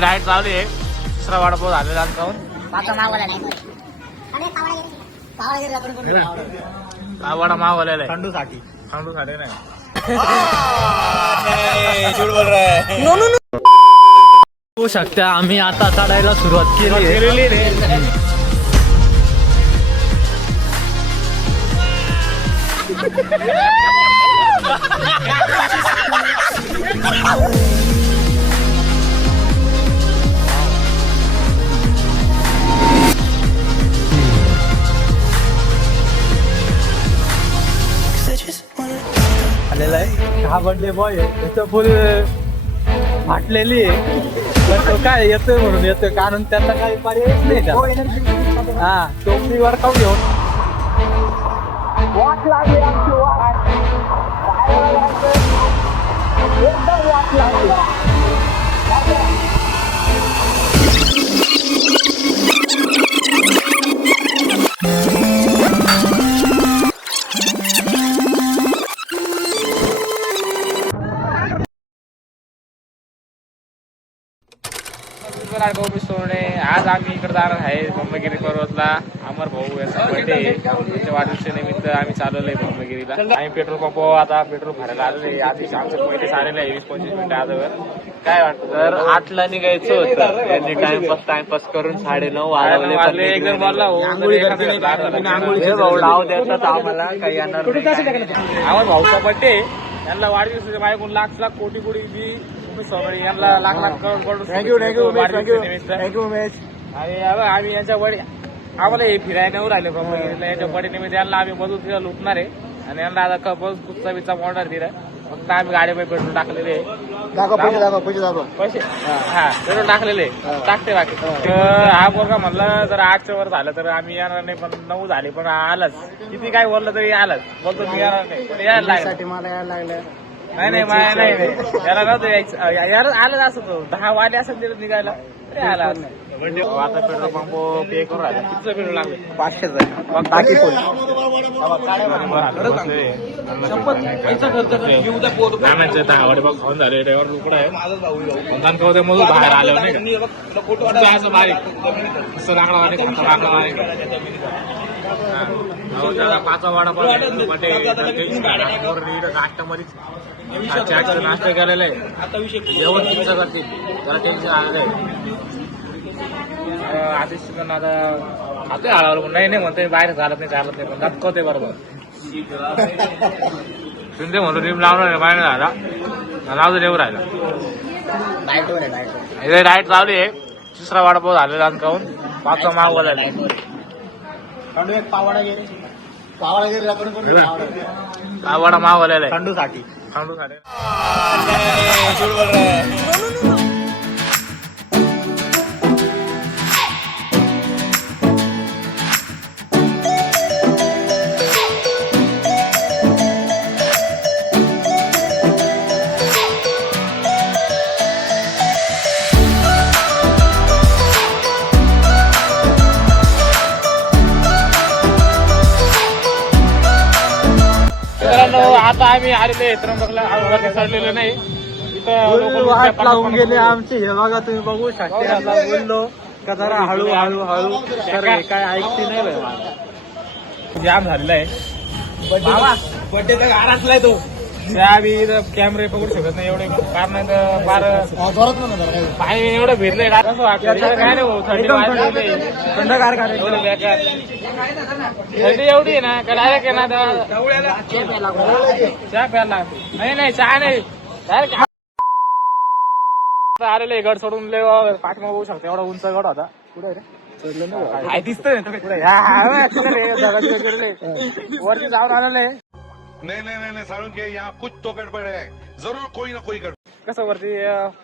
Diet चालू आहे. दुसरा वडापाव झालेला जाऊन वडा मागवलेला आहे खंडूसाठी नाही. होऊ शकते आम्ही आता चढायला सुरुवात केली. आलेला आहे हा बर्थडे बॉय आहे. त्याचं फुल फाटलेली आहे पण तो काय येतोय म्हणून येतोय कारण त्याचा काही पर्यायच नाही त्याला. हा टोपी वर्कआउट घेऊन वाट लागली आमची वाट एकदम वाट लागली. आज आम्ही इकडे जाणार आहे ब्रह्मगिरी पर्वतला. अमर भाऊ याचा बर्थडे त्याच्या वाढदिवसानिमित्त आम्ही चालवलंय ब्रह्मगिरीला. आम्ही पेट्रोल पंप आता पेट्रोल भरायला आलेले. आधी आमचे पहिले आलेले आहे 20-25 मिनिटं अगोदर. काय वाटतं तर 8ला निघायचं होतं. यांनी टाइमपास करून 9:30 वाजले. एकदम बोलला भाऊ लाव देतात आम्हाला काही येणार. अमर भाऊचा बर्थडे यांना वाढदिवसाच्या बायकून लाख कोटी बी यांना लाख करोड. थँक्यू उमेश. आणि आम्ही यांच्या बडी आम्हाला हे फिरायला नेऊ राहिले ब्रह्मगिरीला. यांच्या बडी निमित्त यांना आम्ही मधून तिला लुटणार आहे. आणि यांना आता कुठचा बिचा ऑर्डर दिला. फक्त आम्ही गाडीमध्ये पेट्रोल टाकलेले आहे. पैसे हा पेट्रोल टाकलेले टाकते बाकी. हा पोरगा म्हणलं जर 8च्या वर झालं तर आम्ही येणार नाही पण 9 झाले पण आलाच. किती काय बोललं तरी आलाच. बोलतो मी येणार नाही पण यायला लागलं. नाही मला नाही याला नव्हतं यायचं. यार आलं असं तो 10 वाले असं तिला निघायला तरी आला. आता पेट्रोल पंप पे करून राहिला. कितीचं पेट्रोल लागलं 500चं टाकी फुल. खाऊन झाले ड्रायव्हर लोकडं आहे मधून बाहेर आलं नाही असं बारीक असं लागला 5 वडापाव नाश्ता केलेला आहे. आता विषय जेवण तुमचं करतील त्याला टेन्शन आलेलं आहे. आधीच आता खातोय हळूहळू नाही म्हणतोय बाहेर चालत नाही पण दाखवते बरोबर. शिंदे म्हणतो रिम लावणार बाहेर झाला लावतो देऊ राहिला. डायट चालू आहे. दुसरा वडापाव झालेला खाऊन 5 मागवला. वडा मागवलेला आहे खंडूसाठी. आता आम्ही आलेले त्र्यंबकला चढलेलं नाही. इथं वाट लावून गेले आमची. हे बघा तुम्ही बघू शकता. बोललो का जरा हळू तर काय ऐकते नाही. जाम झालेला आहे. बर्थडे तर गाडातलाय तो. आम्ही कॅमेरे पकडू शकत नाही एवढे कारण पाणी एवढं फिरलंय. कसं वाटतं काय नाही थंडगार थंडी एवढी आहे ना का डायरेक्ट आहे ना चहा प्यायला नाही चहा नाही डायरेक्ट आलेले गड सोडून पाठीमाग बघू शकतो. एवढा उंच गड होता. कुठे रे दिसतोय वरती जाऊन आलेले. नहीं सारुण के यहाँ कुछ तो गडबड है. जरूर कोई ना कोई गडबड. कसं वरती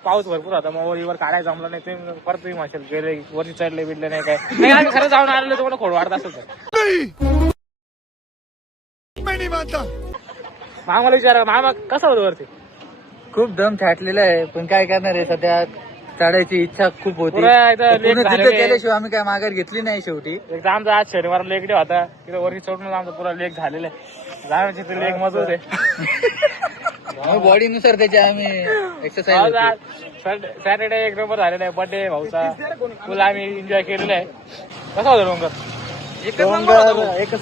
पाऊस भरपूर होता मग वरीवर काढायला जमलं नाही. तुम्ही परत तुम्ही म्हणशाल गेले वरती चढले बिडले नाही काय नाही. आम्ही खरं जाऊन आलेलो तुम्हाला खोड वाढत असत. मामाला विचारा मामा कसा होतो वरती खूप दम छाटलेला आहे पण काय करणार आहे सध्या चढायची इच्छा खूप होती पुरा इथं लेक पूर्ण झालेलं जिद्द आहे. केल्याशिवाय आम्ही काय माघार घेतली नाही शेवटी एकदा आमचा आज शनिवार लेक डे होता तिथे वरती चढून आमचा पुरा लेक झालेला आहे जाण्याची ते लेक मजबूत आहे बॉडी नुसार त्याची आम्ही एक्सरसाइज सॅटर्डे एक नंबर झालेला आहे बर्थडे भाऊचा फुल आम्ही एन्जॉय केलेला आहे कसा होता डोंगर एकच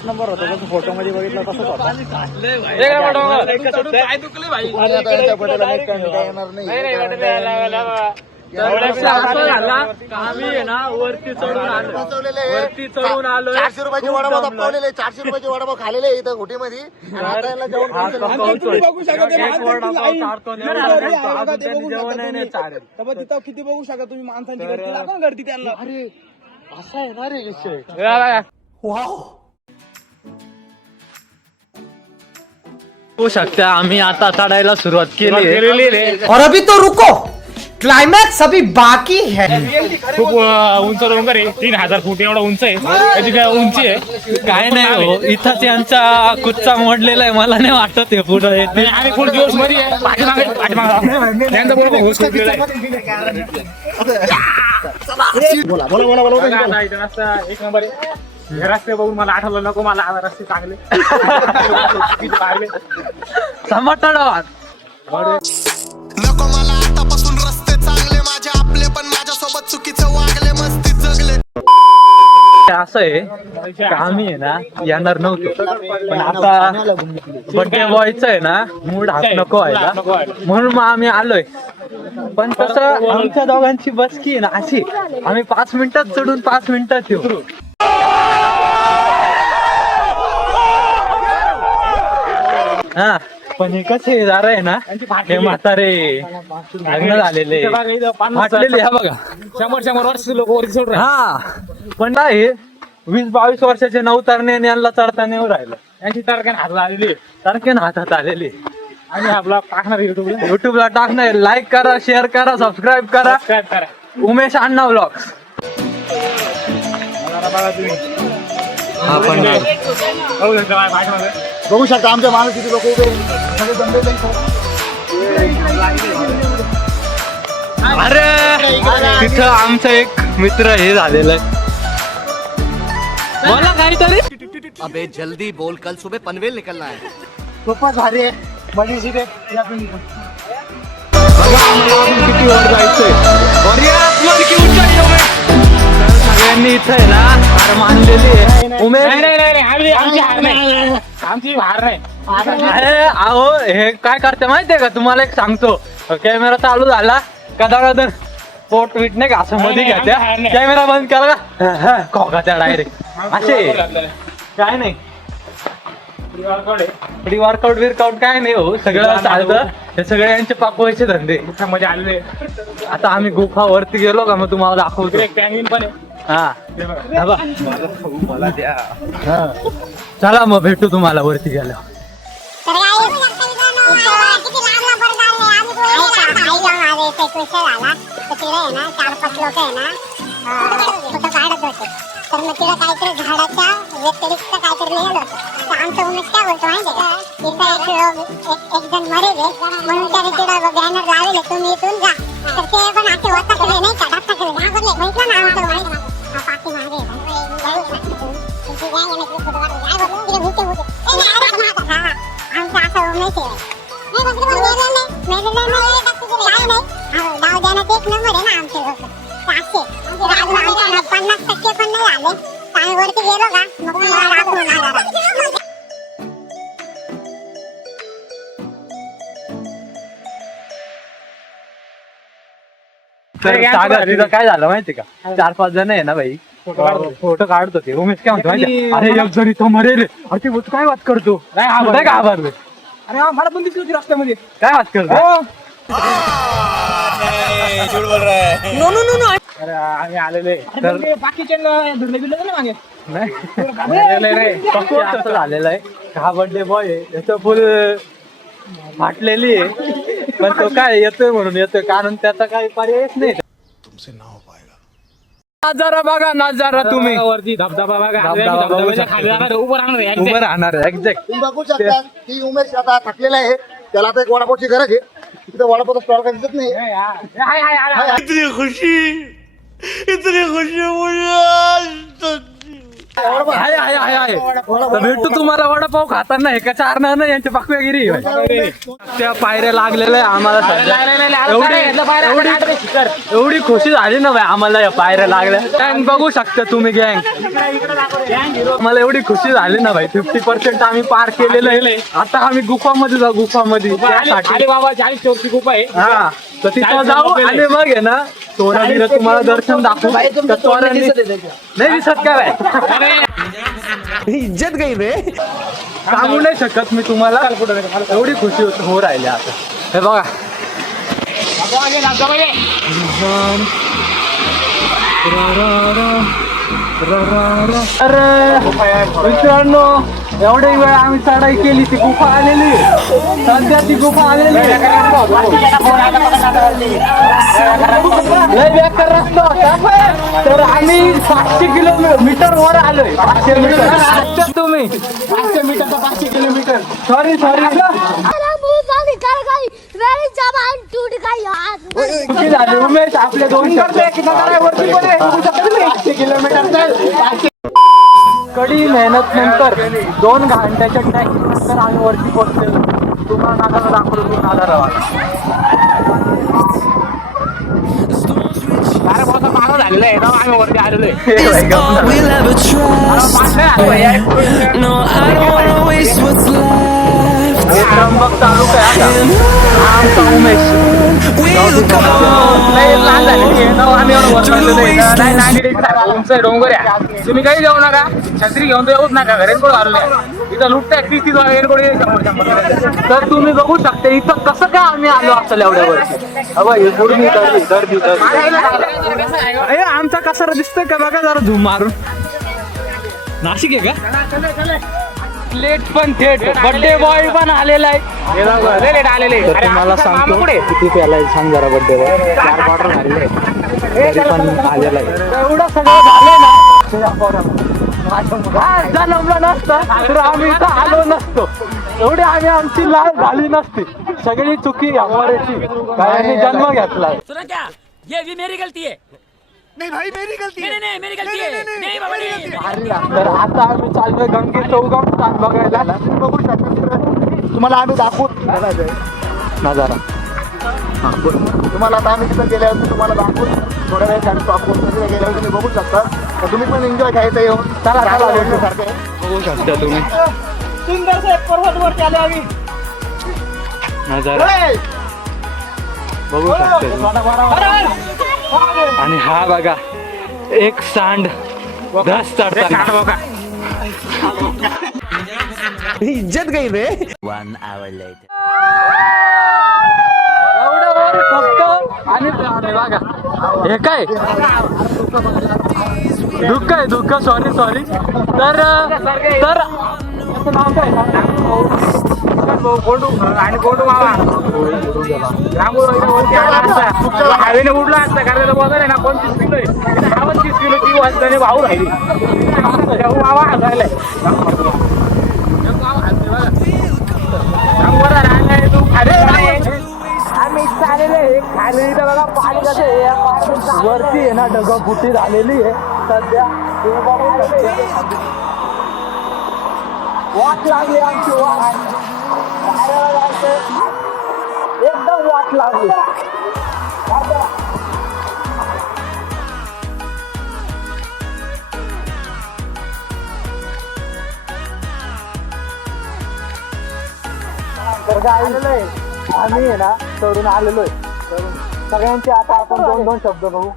नंबर होता जसं फोटो मध्ये बघितलं तसंच होता एक नंबर डोंगर नाही, नाही, birthday यायला आम्ही आहे ना वरती चढून आलो 400 रुपयाचे वडापाव दाखवलेले 400 रुपयाचे वडापाव खालेले इथं घोटीमध्ये तिथं किती बघू शकता तुम्ही माणसांची गर्दी दाखवा गर्दी त्यांना अरे असा आहे ना रे विषय होऊ शकता आम्ही आता चढायला सुरुवात केली और अभी तो रुको क्लाइमैक्स अभी बाकी है खूप उंच डोंगर आहे 3000 फूट एवढा उंच आहे त्याची काय उंची आहे काय नाही हो इथं त्यांचा कुच्चा मोडलेला आहे मला नाही वाटत हे पुढे येते आम्ही फुल दिवस मध्ये आहे. पाठीमागे त्यांचा बरोबर होस सुटलेला आहे. आता इथं रस्ता एक नंबर आहे हे रस्ते बघून मला आठवलं नको मला आता रस्ते चांगले चुकीचे लागले. नको मला आतापासून रस्ते चांगले माझे आपले पण माझ्यासोबत चुकीचं वागले मस्ती जगले असं आहे का आम्ही आहे ना येणार नव्हतो पण आता बर्थडे बॉयचं आहे ना मूड हात नको व्हायला म्हणून मग आम्ही आलोय पण तसं आमच्या दोघांची बसकी आहे ना अशी आम्ही 5 मिनिटात चढून 5 मिनिटात येऊ हा पण हे कसे जरा आहे ना हे म्हातारे लग्न झालेले फाटलेले हा बघा 100 वर्ष लोक वरती सोड हा पण नाही 20-22 वर्षाचे नवतरणे यांना चढताना येऊ राहिलं यांची तारखेने हात आलेली तारखेनं हातात आलेली आणि हा ब्लॉग टाकणार युट्यूबला युट्यूबला टाकणार लाईक करा शेअर करा सबस्क्राईब करा सबस्क्राईब करा उमेश अण्णा व्लॉग्स बघा तुम्ही आपण बघू शकता पाठीमागे बघू शकता आमच्या माणूस किती लोक उभे सगळे दंडे अरे तिथं आमचा एक मित्र हे झालेलं आहे मला काहीतरी अबे जल्दी बोल कल सुबह पनवेल निकलना है खूपच भारी आहे मजेशीर आहे या तुम्ही किती वर जायचंय सगळ्यांनी इथं आहे ना हार मानलेली आहे उमेश नाही आमची हार नाही आमची हार नाही अरे अहो हे काय करते माहितीये का तुम्हाला एक सांगतो कॅमेरा चालू झाला कदा पोट विट नाही का असं मध्ये घ्या कॅमेरा बंद केला का खोकाच्या डायरेक्ट असे काय नाही प्री वर्कआउट विरकाउट काय नाही हो सगळं चालतं हे सगळे यांचे पाकवायचे धंदे मध्ये आलेले आता आम्ही गुफा वरती गेलो का मग तुम्हाला दाखवतो एक पॅंगिन पण आहे हा मला द्या चला मग भेटू तुम्हाला वरती गेल्यावर तर मग तिला काहीतरी झाडाच्या व्यतिरिक्त काहीतरी लिहिलं तर आमचं उमेश काय बोलतो माहिती का एक जण मरेल म्हणून त्याने तिला बॅनर लावले तुम्ही इथून जा तर ते पण असे वता केले नाही का डाक्टा केले घाबरले म्हटलं ना आमचं पाठी मागे आमचं असं उमेश आहे डाव देण्यात एक नंबर आहे ना आमचे लोक 50% पण नाही आले आम्ही वरती गेलो का मग तुम्हाला दाखवून आला तर सागर तिथं काय झालं माहिती का 4-5 जण आहे ना भाई फोटो काढत होते उमेश काय म्हणतो माहिती अरे एक जण इथं मरेल अरे ते काय वाद करतो काय घाबरले अरे मला पण दिसली होती रस्त्यामध्ये काय वाद करतो अरे आम्ही आलेले तर बाकीचे धरले बिरले ना मागे नाही असं झालेलं आहे हा बर्थडे बॉय आहे याचं फुल फाटलेली आहे पण तो काय येतोय म्हणून येतोय कारण त्याचा काही पर्यायच नाही नजारा बघा नजारा तुम्ही वरती धबधबा बघा धबधबा बघू धबधब्याच्या शकता. खाली जाणार उभं राहणार आहे. उभं राहणार एक्झॅक्ट तुम्ही बघू शकता की उमेश आता थकलेला आहे, त्याला आता एक वडापावची गरज आहे. तिथे वडापावचा स्टॉल काही दिसत नाही. आहे आहे आहे आहे तर भेटू तुम्हाला वडापाव खाताना हे का चारणार यांच्या पाकव्यागिरी त्या पायऱ्या लागलेल्या आहे आम्हाला सध्या. एवढी खुशी झाली ना भाई आम्हाला या पायऱ्या लागल्या. गँग बघू शकता तुम्ही गँग मला एवढी खुशी झाली ना भाई 50% आम्ही पार केलेलं आहे. आता आम्ही गुफामध्ये जाऊ गुफामध्ये त्यासाठी अरे बाबा 40 चौकी खूप आहे. हा तर तिथं जाऊ आणि मग आहे ना तोरणीला तुम्हाला दर्शन दाखवू. तर तोरणी नाही दिसत काय इज्जत गई रे. सांगू नाही शकत मी तुम्हाला एवढी खुशी हो राहिली आता. हे बघा अरे मित्रांनो एवढी वेळ आम्ही चढाई केली ती गुफा आलेली सध्या ती गुफा आलेली लय बेकार रस्ता होता. तर आम्ही 700 किलोमीटर वर आलोय. 500 मीटर तुम्ही 500 मीटर तर 500 किलोमीटर सॉरी चुकी झाली उमेश आपले 2 किलोमीटर कडी मेहनत नंतर 2 घंट्याच्या टाइम नंतर आम्ही वरती पोहोचलो. तुम्हाला नागाला दाखवलं तुम्ही नागाला झालेलं आहे ना आम्ही वरती आलेलो आहे. We'll ever trust. No, I don't wanna waste what's left. Trimbak तालुका आहे आता. आमचा उमेश We'll go लय लहान झालेली आहे ना आम्ही एवढं वर चाललेलो आहे ना. नाही 90 डिग्री आहे. उंच आहे, डोंगर आहे. तुम्ही काही जाऊ नका छत्री घेऊन तर येऊच नका रेनकोट घालून या. इथं लुटताय 30 वाला रेनकोट 100. तर तुम्ही बघू शकता इथं कसं काय आम्ही आलो असेल एवढ्यावरती. आमचा कसारा दिसतोय का बघा जरा झूम मारून. नाशिक आहे का लेट पण थेट बर्थडे बॉय पण आलेला आहे. लय लेट आलेले. तर तुम्हाला सांगतो किती प्याला सांग जरा बर्थडे बॉय 4 क्वार्टर झालेले तरी पण आलेला आहे. एवढं सगळं झालं ना जन्मलं नसतं तर आम्ही इथं आलो नसतो. एवढी आम्ही आमची लाल झाली नसती. सगळी चुकी अमोरेची काय जन्म घेतला. सुना क्या ये भी मेरी गलती है. नहीं भाई मेरी गलती है. नहीं मेरी गलती है. नहीं बाबा नहीं. तर आता आम्ही चाललोय गंगेचं उगम बघायला. बघू शकता तुम्हाला आम्ही दाखवू नजारा तुम्हाला आता आम्ही तिथं गेल्यावर तुम्हाला दाखवू थोड्या वेळ साठी दाखवून तिथे गेल्यावर तुम्ही बघू शकता. तर तुम्ही पण एन्जॉय घ्यायचं येऊन चला सारखे बघू शकता तुम्ही सुंदर पर्वत वरती आलो आम्ही. नजारा बघू शकता तुम्ही. आणि हा बघा एक सांड घास चढताना. इज्जत गई रे. एवढं वर फक्त आणि बघा हे काय दुःख सॉरी तर त्याचं नाव काय गोंडू आणि गोंडू मामा हायवेने उडला असता कारण वजन आहे ना 25 किलो आहे. 25 किलोची वजनाने भाऊ राहिली. मामा हसायलाय आम्ही चाललेले खाली इथं बघा पाणी कसं आहे. वरती आहे ना ढग फुटी झालेली आहे सध्या. वाट लागली आमची एकदम वाट लागली. तर काय आलेलो आहे आम्ही आहे ना चढून आलेलो आहे. सगळ्यांचे आता आपण 2 शब्द बघू.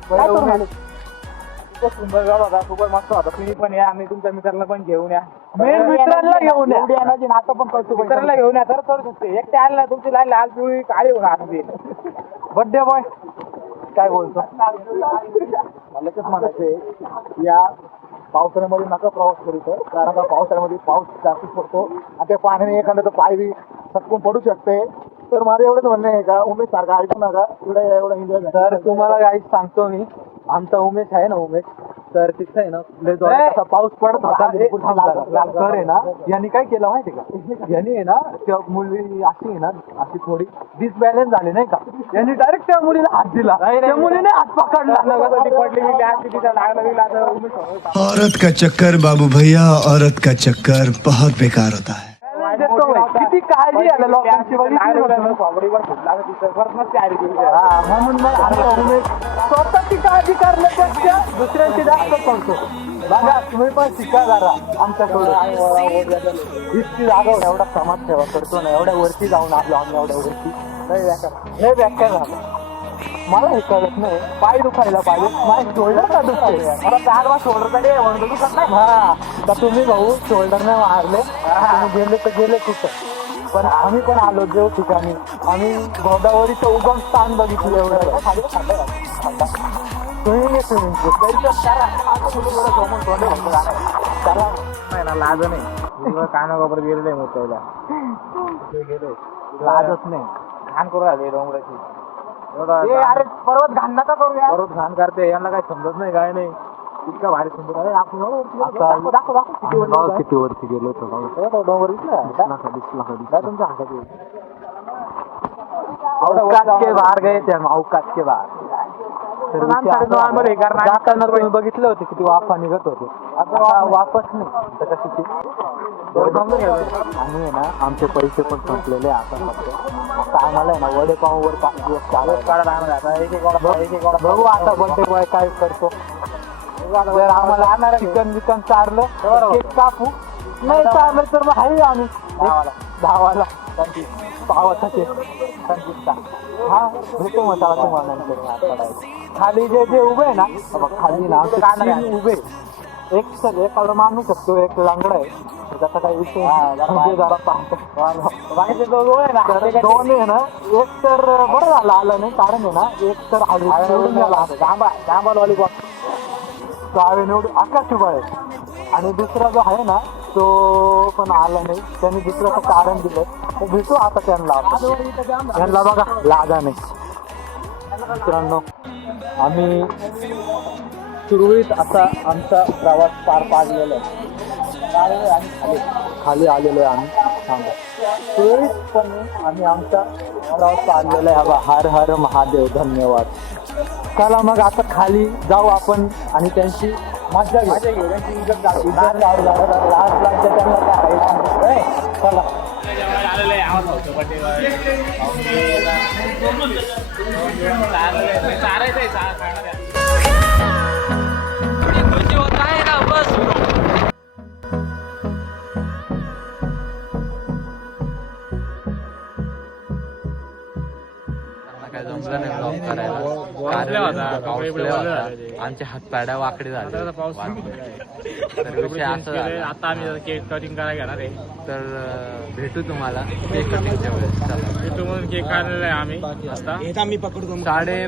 सुंदर बघा खूपच मस्त होता. तुम्ही पण या आणि तुमच्या मित्रांना पण घेऊन या. मित्रांना घेऊन एवढी एनर्जी आता पण करतो. मित्रांना घेऊन या तर चढू शकते. एकटे आले ना तुमची लाल लाल पिवळी काळी होणार. बर्थडे बॉय काय बोलतो. मला तेच म्हणायचंय या पावसाळ्यामध्ये नका प्रवास करू कारण का पावसाळ्यामध्ये पाऊस जास्त पडतो आणि त्या पाण्याने एखाद्याचं पाय बी सटकून पडू शकते. तर माझं एवढंच म्हणणं आहे का उमेश सारखा ऐकू नका एवढं एन्जॉय. तर तुम्हाला काही सांगतो मी आमचा उमेश आहे ना उमेश, तर तिथे आहे ना लय जोरात असा पाऊस पडत होता. तर आहे ना यांनी काय केलं माहिती का, यांनी आहे ना त्या मुली अशी आहे ना अशी थोडी डिसबॅलन्स झाली नाही का, यांनी डायरेक्ट त्या मुलीला हात दिला, त्या मुलीने हात पकडला. औरत का चक्कर बाबू भैया, औरत का चक्कर बहुत बेकार होता है. किती काळजी आहे ना लोकांची हा, म्हणून मग आमचा उमेश स्वतःची काळजी करण्यापेक्षा दुसऱ्यांची जास्त करतो. बघा तुम्ही पण शिका जरा आमच्याकडून. इतकी जागा एवढा समाजसेवा करतो ना, एवढ्या वरती जाऊन आलो आम्ही, एवढ्या वरती हे व्याख्या झालं. मला हे कळत नाही, पाय दुखायला पाहिजे, माझे शोल्डर का दुखते, मला बॅग शोल्डर कडे दुखत नाही. हा तर तुम्ही भाऊ शोल्डरने मारले, तुम्ही गेले तर गेले कुठं, पण आम्ही पण आलो देव ठिकाणी. आम्ही गोदावरीचं उगम स्थान बघितलं एवढं. तुम्ही स्विमिंग पूल त्याला लाज नाही, कानाकोपर गेलेले मग त्याला लाजच नाही. घाण करू राहिले डोंगराची अरे पर्वत घाण नका करूया. पर्वत घाण करते, यांना काही समजत नाही काय नाही. इतका भारी सुंदर किती वरती गेलो होतो डोंगर तुमच्या हातात औकात के बाहेर गए ते, औकात के बाहेर. जाताना तुम्ही बघितलं होते किती वाफा निघत होते, आता वापस नाही कशी. आणि ना आमचे पैसे पण संपलेले आता आता आम्हाला आहे ना वडेपाववर 5 दिवस बघू आता बड्डे बॉय काय करतो. जर आम्हाला चिकन बिकन चारलं केक कापू, नाही चारलं तर मग आहे आम्ही 10वाला पावाचा केक 25चा. हा भेटू मग त्याला तुम्हाला नंतर. खाली जे उभे आहे ना, खाली ना आमचे उभे एकाला मानू शकतो, एक लांगडा आहे त्याचा काही विषय जरा पाहतो. दोन आहे ना, एक तर बरं झालं आलं नाही, कारण आहे ना एक तर निवडून गेला जांबा लॉलीपॉप चावे निवडून आकाश उभा आहे, आणि दुसरा जो आहे ना तो पण आला नाही, त्यांनी दुसऱ्याचं कारण दिलं. भेटू आता त्यांना बघा लागा नाही. मित्रांनो आम्ही सुरळीत असा आमचा प्रवास पार पाडलेला आहे. खाली आलेलो आहे आम्ही, सांगा सुरळीतपणे आम्ही आमचा प्रवास पाडलेला आहे. हवा हर हर महादेव, धन्यवाद. चला मग आता खाली जाऊ आपण आणि त्यांची मजा घेऊ. चला काय जमलं नाही ब्लॉग करायला, आमचे हातपाड्या वाकडे झाले. तर विषय असं झाला, आता आम्ही केक कटिंग करायला घेणार आहे, तर भेटू तुम्हाला केक कटिंगच्या वेळेस. भेटू म्हणून केक आणलेला आहे आम्ही. आता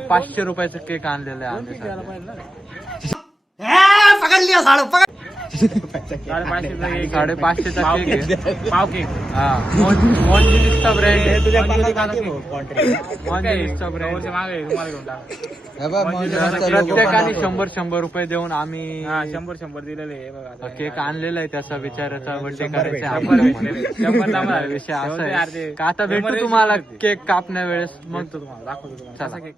550 रुपयाचं केक आणलेलं आहे आम्ही. 550चा केक आहे, पाव केक. हा मॉन्जिनिसचा ब्रँड, मॉन्जिनिसचा ब्रँड. प्रत्येकाने 100 रुपये देऊन आम्ही 100 दिलेले आहे बघा. केक आणलेला आहे, त्याचा बिचाराचा बर्थडे करायचा. 100 विषय असा आहे का आता भेटू तुम्हाला केक कापण्या वेळेस, मग तुम्हाला दाखवतो तुम्हाला चला. केक